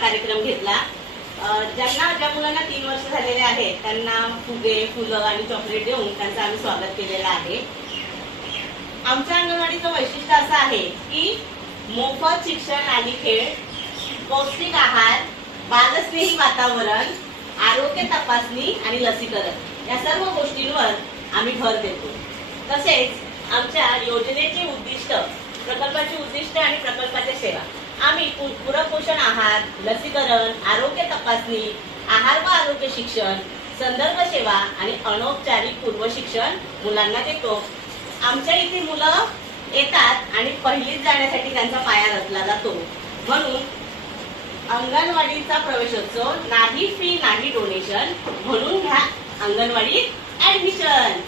कार्यक्रम घेतला। ज्या मुलांना 3 वर्ष झालेले आहेत त्यांना फुगे, फुलं आणि चॉकलेट देऊन त्यांचं आम्ही स्वागत केलेलं आहे। आमच्या अंगणवाडीचं वैशिष्ट्य असं आहे की मोफत शिक्षण आणि खेळ, पौष्टिक आहार, बालस्नेही वातावरण, आरोग्य तपासणी आणि लसीकरण या सर्व गोष्टींवर आम्ही भर देतो। तसेच आमच्या योजनेचे उद्दिष्ट, प्रकल्पाची उद्दिष्ट आणि प्रकल्पाच्या सेवा, आम्ही पूरक पोषण आहार, लसीकरण, आरोग्य तपासणी, आहार व आरोग्य शिक्षण, संदर्भ सेवा आणि अनौपचारिक पूर्व शिक्षण मुलांना देतो। आमच्या इथे मुलं येतात आणि पहिलीत जाण्यासाठी त्यांचा पाया रचला जातो, म्हणून अंगणवाडीचा प्रवेशोत्सव नाही फी नाही डोनेशन, म्हणून घ्या अंगणवाडीत ऍडमिशन।